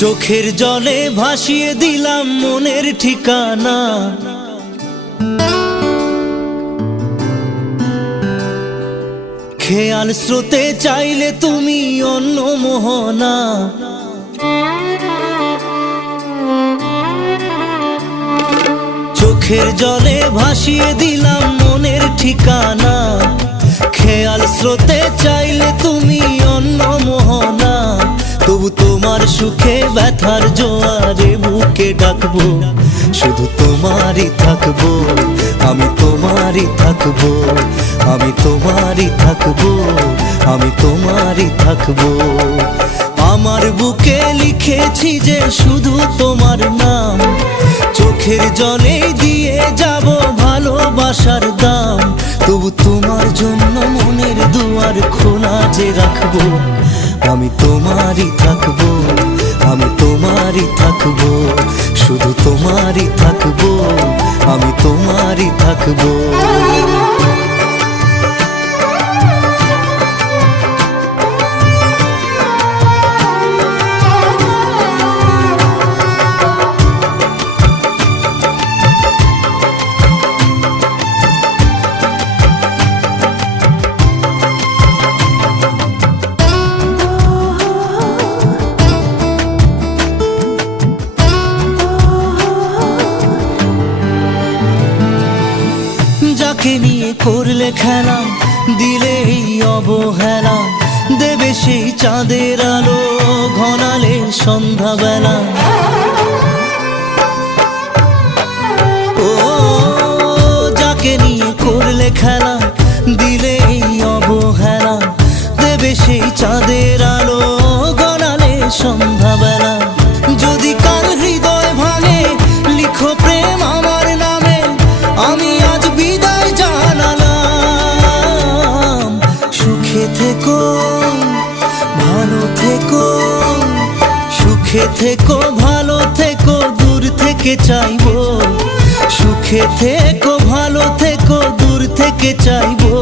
চোখের জলে ভাসিয়ে দিলাম মনের ঠিকানা। খেয়াল স্রোতে চাইলে তুমি অন্য মোহনা। চোখের জলে ভাসিয়ে দিলাম মনের ঠিকানা। খেয়াল স্রোতে চাইলে তুমি অন্য মোহনা। তবু তোমার সুখে ব্যথার জোয়ারে বুকে ডাকবো, শুধু তোমারই থাকবো, আমি তোমারই থাকবো, আমি তোমারই থাকবো, আমি তোমারই থাকবো। আমার বুকে লিখেছি যে শুধু তোমার নাম, চোখের জলে দিয়ে যাব ভালোবাসার দাম। তবু তোমার জন্য মনের দুয়ার খোলা যে রাখবো, আমি তোমারই থাকবো, আমি তোমারই থাকবো, শুধু তোমারই থাকবো, আমি তোমারই থাকবো। যাকে নিয়ে করলে খেলা, দিলে এই অবহেলা, দেবে সেই চাঁদের আলো ঘনালে সন্ধ্যাবেলা। ও যাকে নিয়ে করলে খেলা, দিলে এই অবহেলা, দেবে সেই চাঁদের আলো ঘনালে সন্ধ্যাবেলা। যদি কাল হৃদয় ভাঙে লিখো প্রেম আমার নামে, আমি আজ বিদায় জানালাম। সুখে থেকো, ভালো থেকো, সুখে থেকো, ভালো থেকো, দূর থেকে চাইবো। সুখে থেকো, ভালো থেকো, দূর থেকে চাইবো।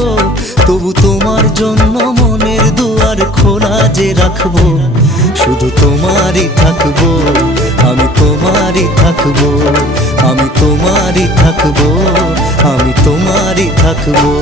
তবু তোমার জন্য মনের দুয়ার খোলা যে রাখবো, শুধু তোমারই থাকবো, আমি তোমারই থাকবো, আমি তোমারই থাকবো, আমি তোমারই থাকবো।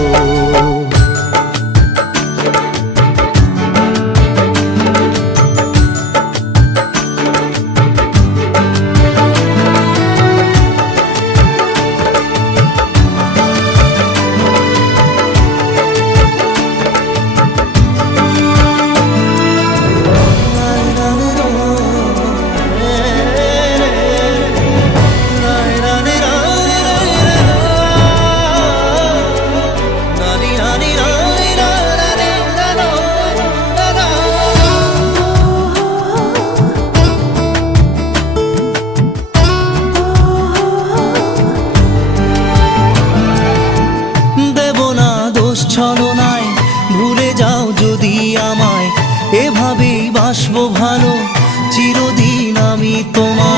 ছলনায় ভুলে যাও যদি আমায়, এভাবেই বাসবো ভালো চিরদিন আমি তোমার।